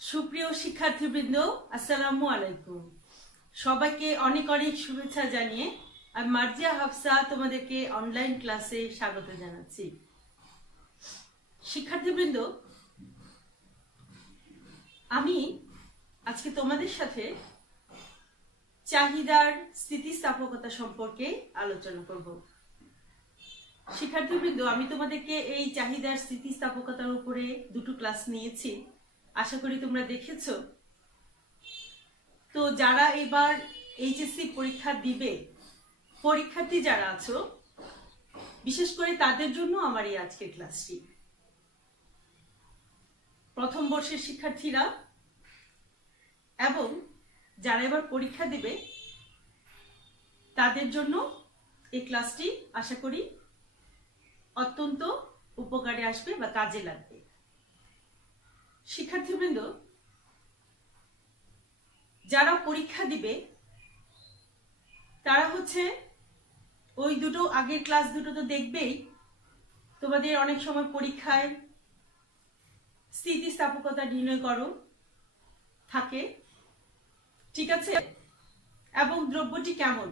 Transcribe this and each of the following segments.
সুপ্রিয় শিক্ষার্থীবৃন্দ, আসসালামু আলাইকুম। সবাইকে অনেক অনেক শুভেচ্ছা জানিয়ে আমি মার্জিয়া হাফসা তোমাদেরকে অনলাইন ক্লাসে স্বাগত জানাচ্ছি। শিক্ষার্থীবৃন্দ, আমি আজকে তোমাদের সাথে চাহিদার স্থিতিস্থাপকতা সম্পর্কে আলোচনা করব। শিক্ষার্থীবৃন্দ, আমি তোমাদেরকে এই চাহিদার স্থিতিস্থাপকতার উপরে দুটো ক্লাস নিয়েছি, আশা করি তোমরা দেখেছো। তো যারা এবার এইচএসসি পরীক্ষা দিবে, পরীক্ষার্থী যারা আছো, বিশেষ করে তাদের জন্য আমার এই আজকের ক্লাসটি। প্রথম বর্ষের শিক্ষার্থীরা এবং যারা এবার পরীক্ষা দেবে তাদের জন্য এই ক্লাসটি আশা করি অত্যন্ত উপকারে আসবে বা কাজে লাগবে। শিক্ষার্থীবৃন্দ, যারা পরীক্ষা দিবে তারা হচ্ছে ওই দুটো আগের ক্লাস দুটো তো দেখবেই। তোমাদের অনেক সময় পরীক্ষায় স্থিতিস্থাপকতা নির্ণয় করো থাকে, ঠিক আছে, এবং দ্রব্যটি কেমন,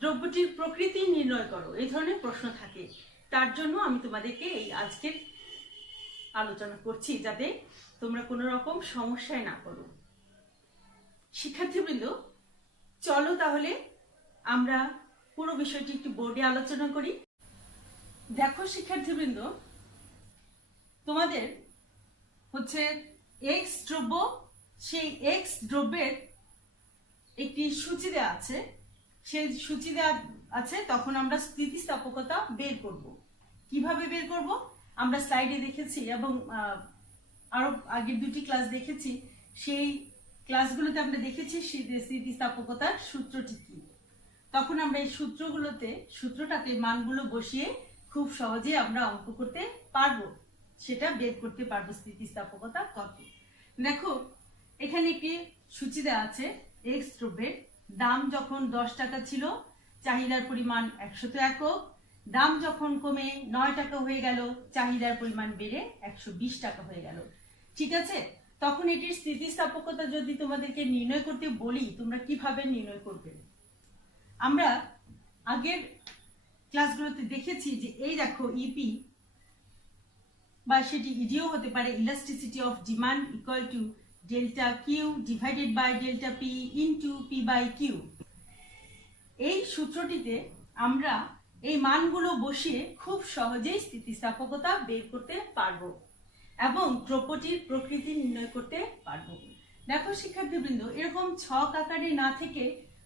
দ্রব্যটির প্রকৃতি নির্ণয় করো, এই ধরনের প্রশ্ন থাকে। তার জন্য আমি তোমাদেরকে এই আজকের আলোচনা করছি, যাতে তোমরা কোনো রকম সমস্যায় না পড়ো। শিক্ষার্থীবৃন্দ, চলো তাহলে আমরা পুরো বিষয়টি একটু বোর্ডে আলোচনা করি। দেখো শিক্ষার্থীবৃন্দ, তোমাদের হচ্ছে এক্স দ্রব্য, সেই এক্স দ্রব্যের একটি সূচি দেওয়া আছে। সেই সূচি দেওয়া আছে, তখন আমরা স্থিতিস্থাপকতা বের করব। কিভাবে বের করব আমরা স্লাইডে দেখেছি এবং আরো আগের দুটি ক্লাস দেখেছি। সেই ক্লাসগুলোতে আমরা দেখেছি স্থিতিস্থাপকতার সূত্রটি কি। তখন আমরা এই সূত্রটাতে মানগুলো বসিয়ে খুব সহজে আমরা অঙ্ক করতে পারবো, সেটা বের করতে পারবো স্থিতিস্থাপকতা কত। দেখো এখানে একটি সূচি দেওয়া আছে। এক্স দ্রব্যের দাম যখন 10 টাকা ছিল, চাহিদার পরিমাণ 100 একক। দাম যখন কমে 9 টাকা হয়ে গেল, চাহিদার পরিমাণ বেড়ে 120 টাকা হয়ে গেল। ঠিক আছে, তখন এটির স্থিতিস্থাপকতা যদি তোমাদেরকে নির্ণয় করতে বলি, তোমরা কিভাবে নির্ণয় করবে? আমরা আগের ক্লাসগুলোতে দেখেছি যে এই দেখো ইপি বা সেটি ইডিও হতে পারে, elasticity of demand equal to delta Q divided by delta P into P by Q. এই সূত্রটিতে আমরা এই মানগুলো বসিয়ে খুব সহজেই স্থিতিস্থাপকতা বের করতে পারবো এবং দ্রব্যটির প্রকৃতি নির্ণয় করতে পারবো। দেখো শিক্ষার্থীবৃন্দ, এরকম ছক আকারে না থেকে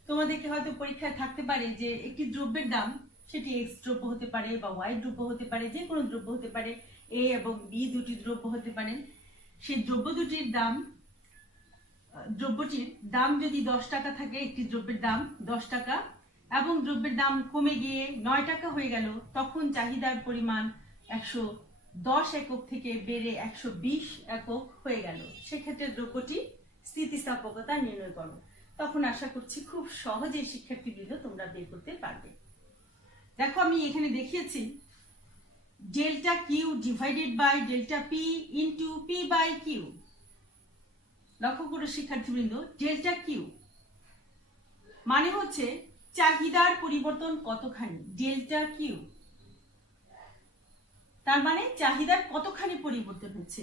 তোমাদেরকে হয়তো পরীক্ষায় থাকতে পারে যে একটি দ্রব্যের দাম, সেটি এক্স দ্রব্য হতে পারে বা ওয়াই দ্রব্য হতে পারে, যে কোনো দ্রব্য হতে পারে, এ এবং বি দুটি দ্রব্য হতে পারে। সেই দ্রব্যটির দাম যদি 10 টাকা থাকে, একটি দ্রব্যের দাম 10 টাকা, এবং দ্রব্যের দাম কমে গিয়ে 9 টাকা হয়ে গেল, তখন চাহিদার পরিমাণ 110 একক থেকে বেড়ে 120 একক হয়ে গেল। সেক্ষেত্রে দ্রব্যটি স্থিতিস্থাপকতা নির্ণয় করো। তখন আশা করছি খুব সহজেই শিক্ষার্থীবৃন্দ তোমরা বের করতে পারবে। দেখো আমি এখানে দেখিয়েছি delta Q divided by delta P into P by Q. লক্ষ্য করো শিক্ষার্থীবৃন্দ, ডেল্টা কিউ মানে হচ্ছে চাহিদার পরিবর্তন কতখানি, ডেল্টা কিউ তার মানে চাহিদার কতখানি পরিবর্তন হচ্ছে,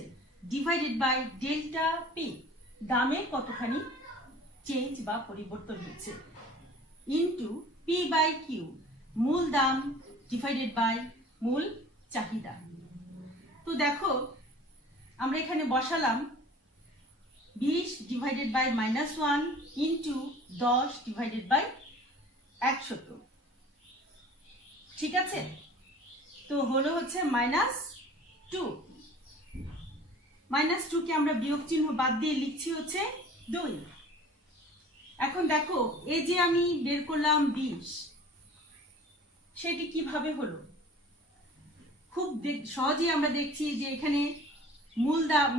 ডিভাইডেড বাই ডেল্টা পি দামের কতখানি চেঞ্জ বা পরিবর্তন হচ্ছে, ইনটু পি বাই কিউ মূল দাম ডিভাইডেড বাই মূল চাহিদা। তো দেখো আমরা এখানে বসালাম 20 divided by -1 into 10 divided by 100। ঠিক আছে, তো হলো হচ্ছে -2। -2 কে আমরা বিয়োগ চিহ্ন বাদ দিয়ে লিখছি হচ্ছে 2। এখন দেখো এই যে আমি বের করলাম 20, সেটি কিভাবে হলো? খুব সহজেই আমরা দেখছি যে এখানে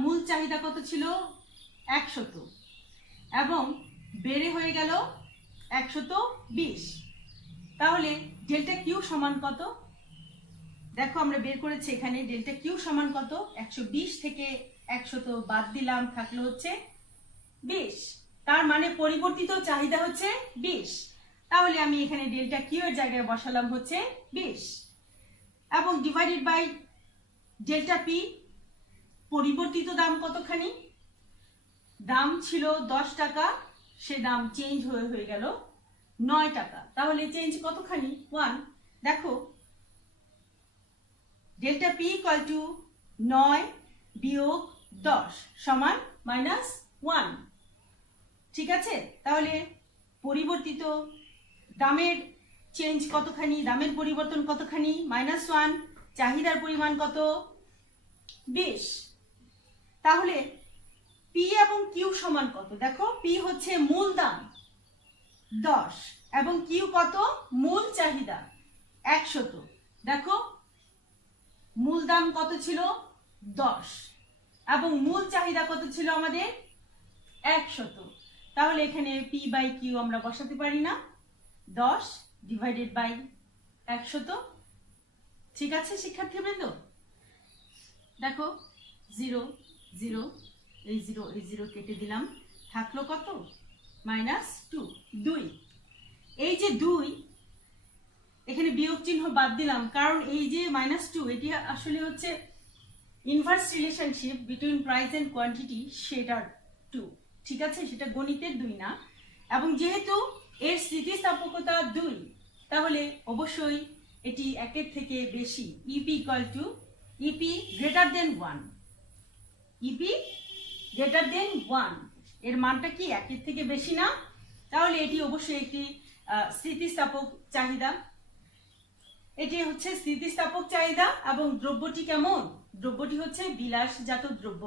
মূল চাহিদা কত ছিল, 100, এবং বেড়ে হয়ে গেল 120। তাহলে ডেল্টা কিউ সমান কত? দেখো আমরা বের করেছি এখানে ডেল্টা কিউ সমান কত, 120 থেকে 100 বাদ দিলাম, থাকলো হচ্ছে 20। তার মানে পরিবর্তিত চাহিদা হচ্ছে 20। তাহলে আমি এখানে ডেল্টা কিউ এর জায়গায় বসালাম হচ্ছে 20 এবং ডিভাইডেড বাই ডেল্টা পি, পরিবর্তিত দাম কতখানি? দাম ছিল 10 টাকা, সে দাম চেঞ্জ হয়ে গেল 9 টাকা। তাহলে চেঞ্জ কতখানি? 1। দেখো ডেল্টা পি ইকুয়াল টু 9 বিয়োগ 10 সমান -1। ঠিক আছে, তাহলে পরিবর্তিত দামের চেঞ্জ কতখানি, দামের পরিবর্তন কতখানি? -1। চাহিদার পরিমাণ কত? 20। তাহলে পি এবং কিউ সমান কত? দেখো পি হচ্ছে মূল দাম 10 এবং কিউ কত? মূল চাহিদা 100। দেখো মূল দাম কত ছিল? 10 এবং মূল চাহিদা কত ছিল আমাদের? 100। তাহলে এখানে পি বাই কিউ আমরা বসাতে পারি না, 10 ডিভাইডেড বাই 100। ঠিক আছে শিক্ষার্থীবৃন্দ, দেখো 0 0, এই 0 এই 0 কেটে দিলাম, থাকলো কত? -2। 2, এই যে 2 এখানে বিয়োগ চিহ্ন বাদ দিলাম, কারণ এই যে -2 এটি আসলে হচ্ছে inverse relationship between price and quantity, সেটার 2। ঠিক আছে, সেটা গণিতের 2 না। এবং যেহেতু এর স্থিতিস্থাপকতা 2, তাহলে অবশ্যই এটি 1 থেকে বেশি। EP equal to EP greater than 1। EP greater than 1 এর মানটা কি 1 থেকে বেশি না? তাহলে এটি অবশ্যই একটি স্থিতিস্থাপক চাহিদা। এটি হচ্ছে স্থিতিস্থাপক চাহিদা। এবং দ্রব্যটি কেমন? দ্রব্যটি হচ্ছে বিলাসজাত দ্রব্য,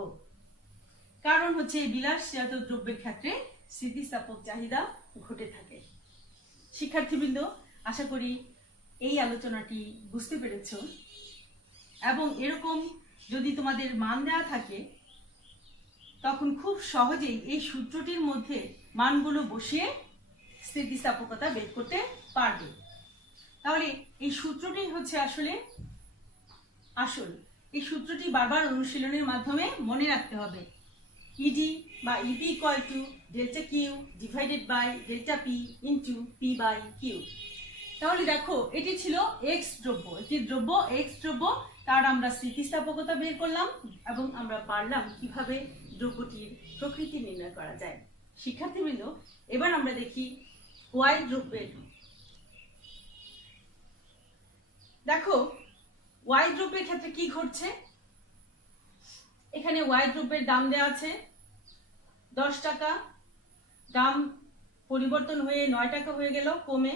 কারণ হচ্ছে বিলাসজাত দ্রব্যের ক্ষেত্রে স্থিতিস্থাপক চাহিদা ঘটে থাকে। শিক্ষার্থীবৃন্দ, আশা করি এই আলোচনাটি বুঝতে পেরেছ এবং এরকম যদি তোমাদের মান দেওয়া থাকে তখন খুব সহজেই এই সূত্রটির মধ্যে মানগুলো বসিয়ে স্থিতিস্থাপকতা বের করতে পারবে। তাহলে এই সূত্রটি হচ্ছে আসল। এই সূত্রটি বারবার অনুশীলনের মাধ্যমে মনে রাখতে হবে। ইডি বা EP equal to delta Q divided by delta P into P by Q. তাহলে দেখো এটি ছিল এক্স দ্রব্য, একটি দ্রব্য এক্স দ্রব্য, তার আমরা স্থিতিস্থাপকতা বের করলাম এবং আমরা পারলাম কিভাবে দ্রব্যটির প্রকৃতি নির্ণয় করা যায়। শিক্ষার্থীবৃন্দ, এবার আমরা দেখি ওয়াই দ্রব্যের। দেখো ওয়াই দ্রব্যের ক্ষেত্রে কি ঘটছে। এখানে ওয়াই দ্রব্যের দাম দেওয়া আছে 10 টাকা, দাম পরিবর্তন হয়ে 9 টাকা হয়ে গেল কমে,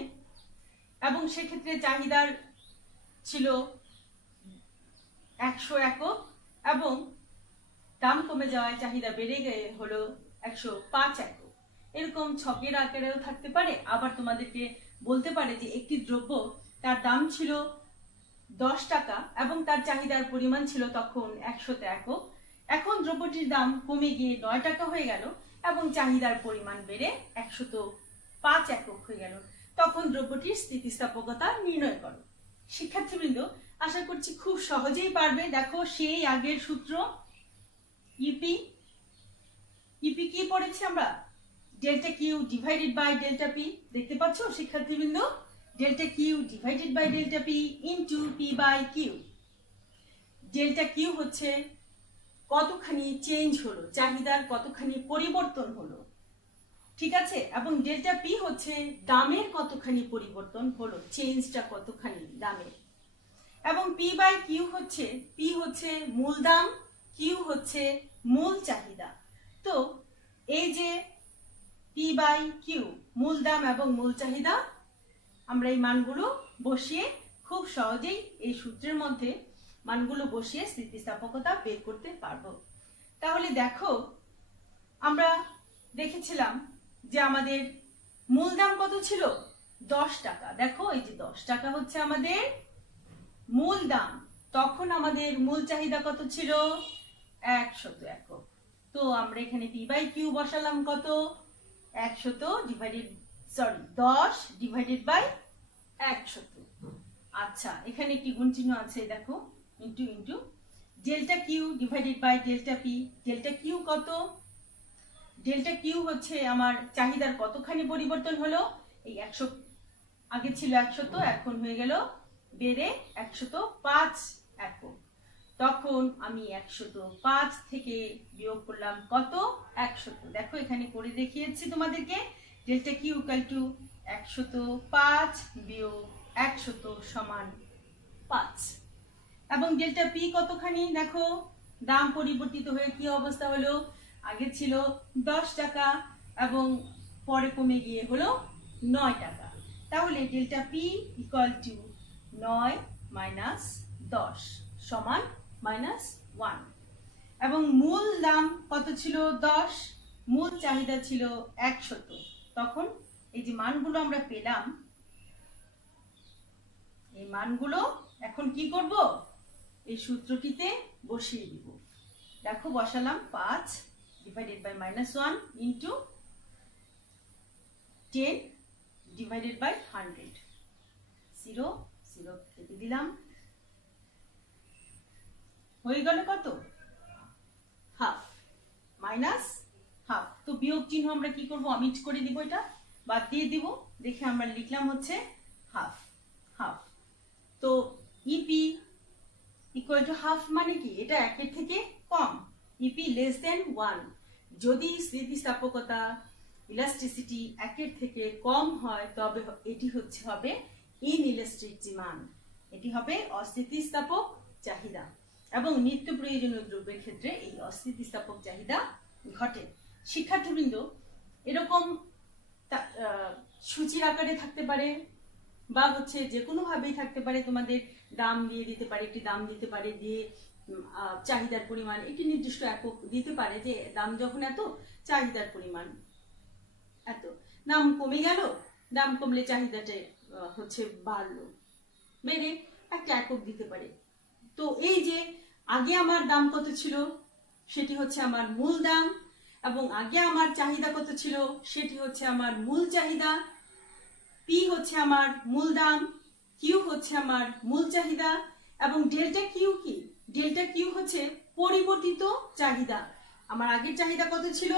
এবং সেক্ষেত্রে চাহিদার ছিল 100 একক এবং দাম কমে যাওয়ায় চাহিদা বেড়ে গিয়ে হলো 105 একক। এরকম ছকের আকারেও থাকতে পারে। আবার তোমাদেরকে বলতে পারে যে একটি দ্রব্য তার দাম ছিল 10 টাকা এবং তার চাহিদার পরিমাণ ছিল তখন 100 একক। এখন দ্রব্যটির দাম কমে গিয়ে 9 টাকা হয়ে গেল এবং চাহিদার পরিমাণ বেড়ে 105 একক হয়ে গেল। তখন দ্রব্যটির স্থিতিস্থাপকতা নির্ণয় করো। শিক্ষার্থীবৃন্দ, আশা করছি খুব সহজেই পারবে। দেখো সেই আগের সূত্র ইপি কি পড়েছি আমরা? Delta Q divided by delta P. দেখতে পাচ্ছ শিক্ষার্থীবৃন্দ? Delta Q divided by delta P into P by Q. Delta Q হচ্ছে কতখানি চেঞ্জ হলো, চাহিদার কতখানি পরিবর্তন হলো, ঠিক আছে, এবং ডেল্টা পি হচ্ছে দামের কতখানি পরিবর্তন হলো, চেঞ্জটা কতখানি দামের। এবং পি বাই কিউ হচ্ছে, পি হচ্ছে মূল দাম, কিউ হচ্ছে মূল চাহিদা। তো এই যে পি বাই কিউ, মূল দাম এবং মূল চাহিদা, আমরা এই মানগুলো বসিয়ে খুব সহজেই এই সূত্রের মধ্যে মানগুলো বসিয়ে স্থিতিস্থাপকতা বের করতে পারবো। তাহলে দেখো আমরা দেখেছিলাম যে আমাদের মূল দাম কত ছিল? 10 টাকা। দেখো এই যে 10 টাকা হচ্ছে আমাদের মূল দাম। তখন আমাদের মূল চাহিদা কত ছিল? 100 একক। তো আমরা এখানে পি বাই কিউ বসালাম কত? 10 ডিভাইডেড বাই 100। আচ্ছা, এখানে একটি গুণ চিহ্ন আছে, দেখো into into delta Q divided by delta P. Delta Q কত? ডেল্টা কিউ হচ্ছে আমার চাহিদার কতখানি পরিবর্তন হলো, এই 100 আগে ছিল 100, এখন হয়ে গেল বেড়ে 105 একক। তখন আমি 105 থেকে বিয়োগ করলাম কত, 100। দেখো এখানে করে দেখিয়েছি তোমাদেরকে, ডেল্টা কিউ ইকুয়াল টু 105 বিয়োগ 100 সমান 5। এবং ডেল্টা পি কতখানি, দেখো দাম পরিবর্তিত হয়ে কি অবস্থা হলো, আগে ছিল 10 টাকা এবং পরে কমে গিয়ে হলো 9 টাকা। তাহলে delta P equal to 9 minus 10 সমান -1। এবং মূল দাম কত ছিল, 10, মূল চাহিদা ছিল 100। তখন এই যে মানগুলো আমরা পেলাম, এই মানগুলো এখন কি করব, এই সূত্রটিতে বসিয়ে দিব। দেখো বসালাম 5 divided by -1 into 10 divided by 100, 0 0 কেটে দিলাম, হয়ে গেল কত, হাফ মাইনাস হাফ। তো বিয়োগ চিহ্ন আমরা কি করব, অমিট করে দিব, এটা বাদ দিয়ে দিব। দেখে আমরা লিখলাম হচ্ছে হাফ হাফ। তো ইপি ইকুয়াল টু হাফ মানে কি, এটা 1 থেকে কম, ইপি লেস দেন 1। যদি স্থিতিস্থাপকতা ইলাস্টিসিটি 1 থেকে কম হয় তবে এটি হবে ইনইলাস্টিক ডিমান্ড, এটি হবে অস্থিতিস্থাপক চাহিদা। এবং নিত্য প্রয়োজনীয় দ্রব্যের ক্ষেত্রে এই অস্থিতিস্থাপক চাহিদা ঘটে। শিক্ষার্থীবৃন্দ, এরকম সূচির আকারে থাকতে পারে বা হচ্ছে যে কোনো ভাবেই থাকতে পারে, তোমাদের দাম দিয়ে দিতে পারে, একটি দাম দিতে পারে, দিয়ে চাহিদার পরিমাণ একটি নির্দিষ্ট একক দিতে পারে, যে দাম যখন এত, চাহিদার পরিমাণ এত, দাম কমে গেল, দাম কমলে চাহিদাটা হচ্ছে বাড়লো, বেড়ে একটা একক দিতে পারে। তো এই যে আগে আমার দাম কত ছিল সেটি হচ্ছে আমার মূল দাম, এবং আগে আমার চাহিদা কত ছিল সেটি হচ্ছে আমার মূল চাহিদা। পি হচ্ছে আমার মূল দাম, কিউ হচ্ছে আমার মূল চাহিদা, এবং ডেল্টা কিউ কি, ডেল্টা কিউ হচ্ছে পরিবর্তিত চাহিদা। আমার আগের চাহিদা কত ছিল,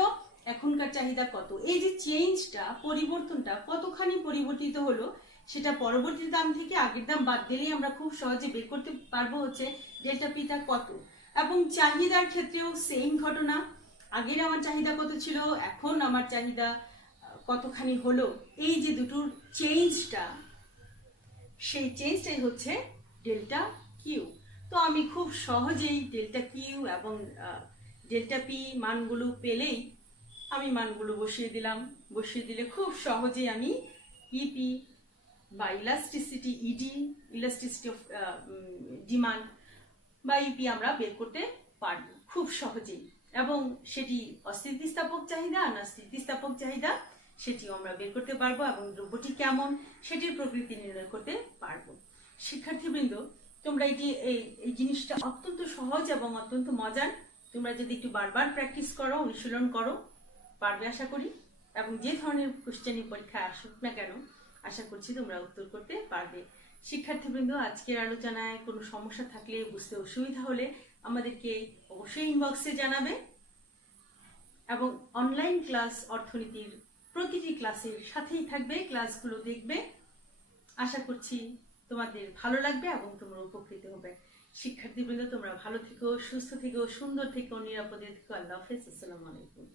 এখনকার চাহিদা কত, এই যে চেঞ্জটা, পরিবর্তনটা কতখানি পরিবর্তিত হলো, সেটা পরবর্তী দাম থেকে আগের দাম বাদ দিলেই আমরা খুব সহজে বের করতে পারবো হচ্ছে ডেল্টা পিটা কত। এবং চাহিদার ক্ষেত্রেও সেম ঘটনা, আগের আমার চাহিদা কত ছিল, এখন আমার চাহিদা কতখানি হলো, এই যে দুটোর চেঞ্জটা, সেই চেঞ্জটাই হচ্ছে ডেল্টা কিউ। তো আমি খুব সহজেই ডেল্টা কিউ এবং ডেল্টা পি মানগুলো পেলেই আমি মানগুলো বসিয়ে দিলাম। বসিয়ে দিলে খুব সহজেই আমি ইপি বা elasticity, ED elasticity of demand বা ইপি আমরা বের করতে পারবো খুব সহজেই। এবং সেটি অস্থিতিস্থাপক চাহিদা না স্থিতিস্থাপক চাহিদা সেটিও আমরা বের করতে পারবো, এবং দ্রব্যটি কেমন সেটির প্রকৃতি নির্ণয় করতে পারবো। শিক্ষার্থীবৃন্দ, তোমরা এই জিনিসটা অত্যন্ত সহজ এবং অত্যন্ত মজার। তোমরা যদি একটু বারবার প্র্যাকটিস করো, অনুশীলন করো, পারবে আশা করি। এবং যে ধরনের কোশ্চেনের পরীক্ষা আসুক না কেন, আশা করছি তোমরা উত্তর করতে পারবে। শিক্ষার্থীবৃন্দ, আজকের আলোচনায় কোনো সমস্যা থাকলে, বুঝতে অসুবিধা হলে আমাদেরকে অবশ্যই ইনবক্সে জানাবে। এবং অনলাইন ক্লাস অর্থনীতির প্রতিটি ক্লাসের সাথেই থাকবে, ক্লাসগুলো দেখবে। আশা করছি তোমাদের ভালো লাগবে এবং তোমরা উপকৃত হবে। শিক্ষার্থীবৃন্দ, তোমরা ভালো থেকো, সুস্থ থেকো, সুন্দর থেকো, নিরাপদে থেকো। আল্লাহ হাফেজ। আসসালামু আলাইকুম।